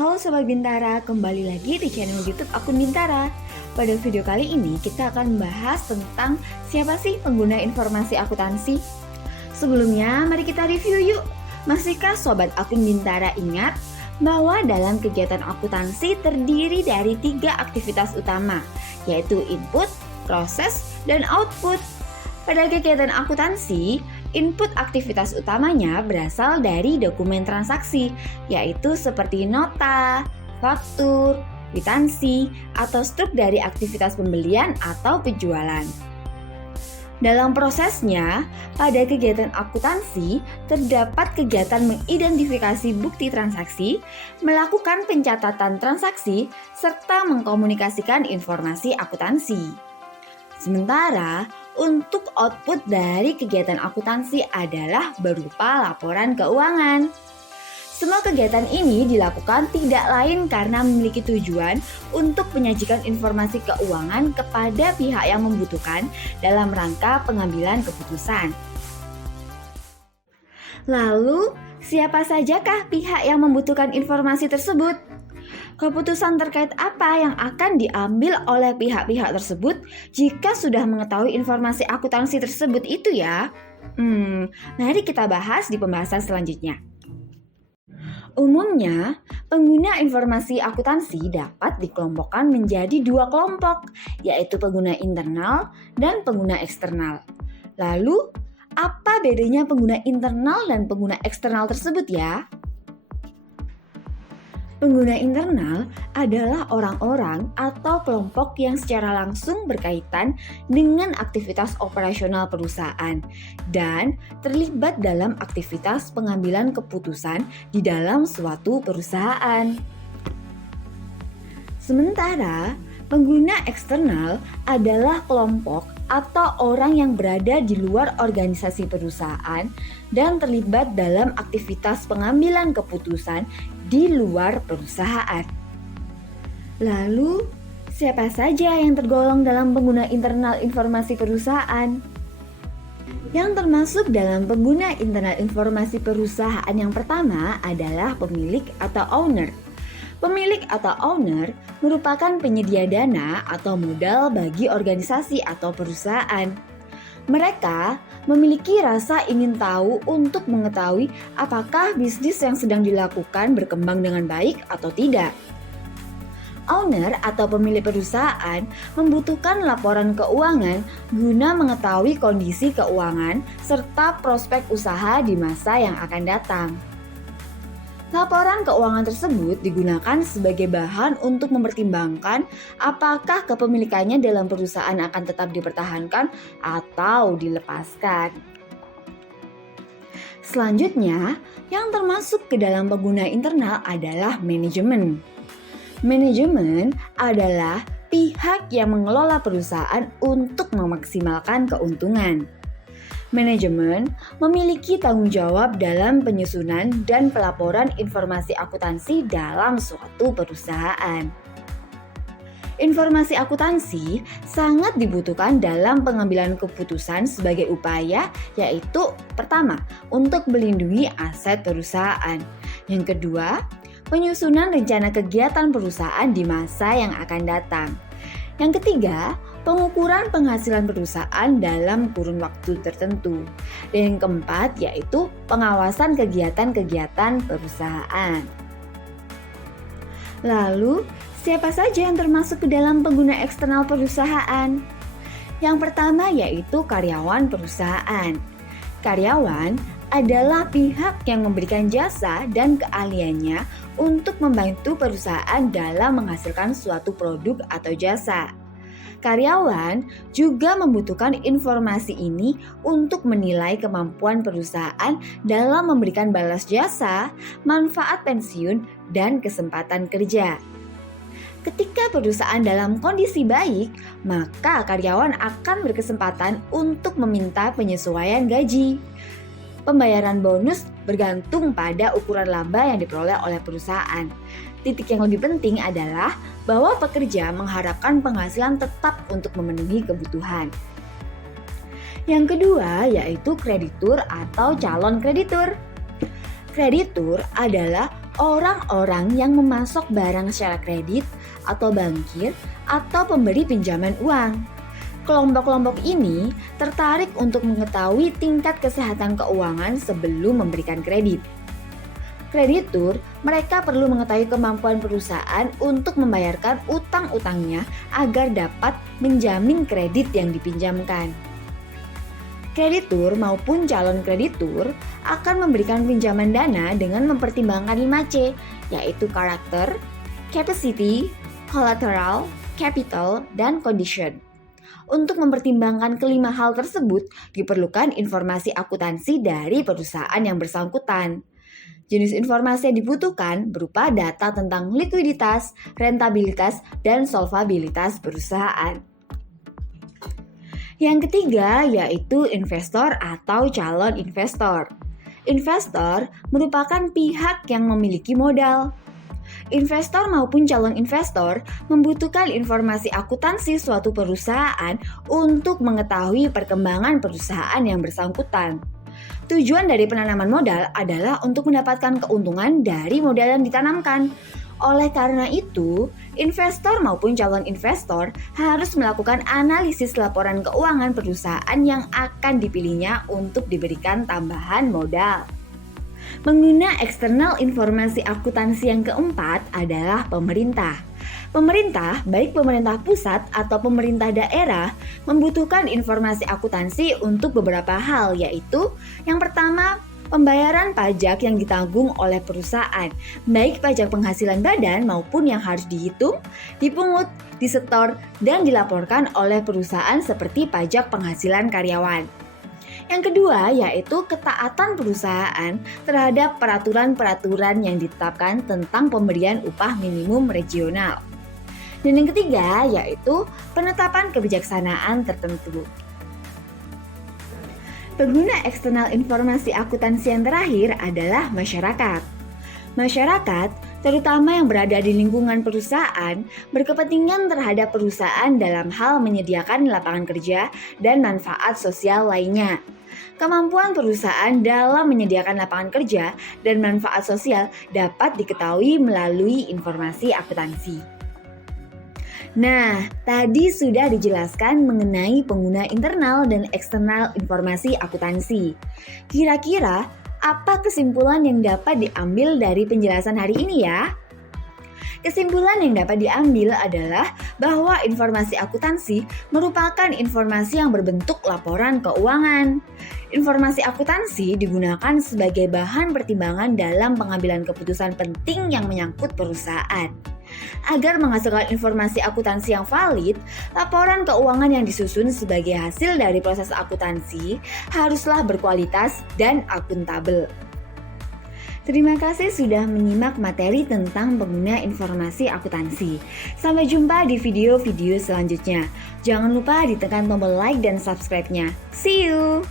Halo Sobat Bintara, kembali lagi di channel YouTube akun Bintara. Pada video kali ini kita akan membahas tentang siapa sih pengguna informasi akuntansi. Sebelumnya mari kita review yuk. Masihkah Sobat akun Bintara ingat bahwa dalam kegiatan akuntansi terdiri dari 3 aktivitas utama, yaitu input, proses, dan output. Pada kegiatan akuntansi, input aktivitas utamanya berasal dari dokumen transaksi, yaitu seperti nota, faktur, kwitansi, atau struk dari aktivitas pembelian atau penjualan. Dalam prosesnya, pada kegiatan akuntansi terdapat kegiatan mengidentifikasi bukti transaksi, melakukan pencatatan transaksi, serta mengkomunikasikan informasi akuntansi. Sementara, untuk output dari kegiatan akuntansi adalah berupa laporan keuangan. Semua kegiatan ini dilakukan tidak lain karena memiliki tujuan untuk menyajikan informasi keuangan kepada pihak yang membutuhkan dalam rangka pengambilan keputusan. Lalu, siapa sajakah pihak yang membutuhkan informasi tersebut? Keputusan terkait apa yang akan diambil oleh pihak-pihak tersebut jika sudah mengetahui informasi akuntansi tersebut itu ya? Mari kita bahas di pembahasan selanjutnya. Umumnya, pengguna informasi akuntansi dapat dikelompokkan menjadi 2 kelompok, yaitu pengguna internal dan pengguna eksternal. Lalu, apa bedanya pengguna internal dan pengguna eksternal tersebut ya? Pengguna internal adalah orang-orang atau kelompok yang secara langsung berkaitan dengan aktivitas operasional perusahaan dan terlibat dalam aktivitas pengambilan keputusan di dalam suatu perusahaan. Sementara, pengguna eksternal adalah kelompok atau orang yang berada di luar organisasi perusahaan dan terlibat dalam aktivitas pengambilan keputusan di luar perusahaan. Lalu, siapa saja yang tergolong dalam pengguna internal informasi perusahaan? Yang termasuk dalam pengguna internal informasi perusahaan yang pertama adalah pemilik atau owner. Pemilik atau owner merupakan penyedia dana atau modal bagi organisasi atau perusahaan. Mereka memiliki rasa ingin tahu untuk mengetahui apakah bisnis yang sedang dilakukan berkembang dengan baik atau tidak. Owner atau pemilik perusahaan membutuhkan laporan keuangan guna mengetahui kondisi keuangan serta prospek usaha di masa yang akan datang. Laporan keuangan tersebut digunakan sebagai bahan untuk mempertimbangkan apakah kepemilikannya dalam perusahaan akan tetap dipertahankan atau dilepaskan. Selanjutnya, yang termasuk ke dalam pengguna internal adalah manajemen. Manajemen adalah pihak yang mengelola perusahaan untuk memaksimalkan keuntungan. Manajemen memiliki tanggung jawab dalam penyusunan dan pelaporan informasi akuntansi dalam suatu perusahaan. Informasi akuntansi sangat dibutuhkan dalam pengambilan keputusan sebagai upaya, yaitu pertama, untuk melindungi aset perusahaan. Yang kedua, penyusunan rencana kegiatan perusahaan di masa yang akan datang. Yang ketiga, pengukuran penghasilan perusahaan dalam kurun waktu tertentu. Dan yang keempat yaitu pengawasan kegiatan-kegiatan perusahaan. Lalu, siapa saja yang termasuk ke dalam pengguna eksternal perusahaan? Yang pertama yaitu karyawan perusahaan. Karyawan adalah pihak yang memberikan jasa dan keahliannya untuk membantu perusahaan dalam menghasilkan suatu produk atau jasa. Karyawan juga membutuhkan informasi ini untuk menilai kemampuan perusahaan dalam memberikan balas jasa, manfaat pensiun, dan kesempatan kerja. Ketika perusahaan dalam kondisi baik, maka karyawan akan berkesempatan untuk meminta penyesuaian gaji. Pembayaran bonus bergantung pada ukuran laba yang diperoleh oleh perusahaan. Titik yang lebih penting adalah bahwa pekerja mengharapkan penghasilan tetap untuk memenuhi kebutuhan. Yang kedua yaitu kreditur atau calon kreditur. Kreditur adalah orang-orang yang memasok barang secara kredit atau bankir atau pemberi pinjaman uang. Kelompok-kelompok ini tertarik untuk mengetahui tingkat kesehatan keuangan sebelum memberikan kredit. Kreditur, mereka perlu mengetahui kemampuan perusahaan untuk membayarkan utang-utangnya agar dapat menjamin kredit yang dipinjamkan. Kreditur maupun calon kreditur akan memberikan pinjaman dana dengan mempertimbangkan 5C, yaitu karakter, capacity, collateral, capital, dan condition. Untuk mempertimbangkan kelima hal tersebut, diperlukan informasi akuntansi dari perusahaan yang bersangkutan. Jenis informasi yang dibutuhkan berupa data tentang likuiditas, rentabilitas, dan solvabilitas perusahaan. Yang ketiga yaitu investor atau calon investor. Investor merupakan pihak yang memiliki modal. Investor maupun calon investor membutuhkan informasi akuntansi suatu perusahaan untuk mengetahui perkembangan perusahaan yang bersangkutan. Tujuan dari penanaman modal adalah untuk mendapatkan keuntungan dari modal yang ditanamkan. Oleh karena itu, investor maupun calon investor harus melakukan analisis laporan keuangan perusahaan yang akan dipilihnya untuk diberikan tambahan modal. Pengguna eksternal informasi akuntansi yang keempat adalah pemerintah. Pemerintah, baik pemerintah pusat atau pemerintah daerah, membutuhkan informasi akuntansi untuk beberapa hal, yaitu yang pertama, pembayaran pajak yang ditanggung oleh perusahaan, baik pajak penghasilan badan maupun yang harus dihitung, dipungut, disetor, dan dilaporkan oleh perusahaan seperti pajak penghasilan karyawan. Yang kedua yaitu ketaatan perusahaan terhadap peraturan-peraturan yang ditetapkan tentang pemberian upah minimum regional. Dan yang ketiga yaitu penetapan kebijaksanaan tertentu. Pengguna eksternal informasi akuntansi yang terakhir adalah masyarakat. Masyarakat, terutama yang berada di lingkungan perusahaan, berkepentingan terhadap perusahaan dalam hal menyediakan lapangan kerja dan manfaat sosial lainnya. Kemampuan perusahaan dalam menyediakan lapangan kerja dan manfaat sosial dapat diketahui melalui informasi akuntansi. Nah, tadi sudah dijelaskan mengenai pengguna internal dan eksternal informasi akuntansi. Kira-kira apa kesimpulan yang dapat diambil dari penjelasan hari ini ya? Kesimpulan yang dapat diambil adalah bahwa informasi akuntansi merupakan informasi yang berbentuk laporan keuangan. Informasi akuntansi digunakan sebagai bahan pertimbangan dalam pengambilan keputusan penting yang menyangkut perusahaan. Agar menghasilkan informasi akuntansi yang valid, laporan keuangan yang disusun sebagai hasil dari proses akuntansi haruslah berkualitas dan akuntabel. Terima kasih sudah menyimak materi tentang pengguna informasi akuntansi. Sampai jumpa di video-video selanjutnya. Jangan lupa ditekan tombol like dan subscribe-nya. See you!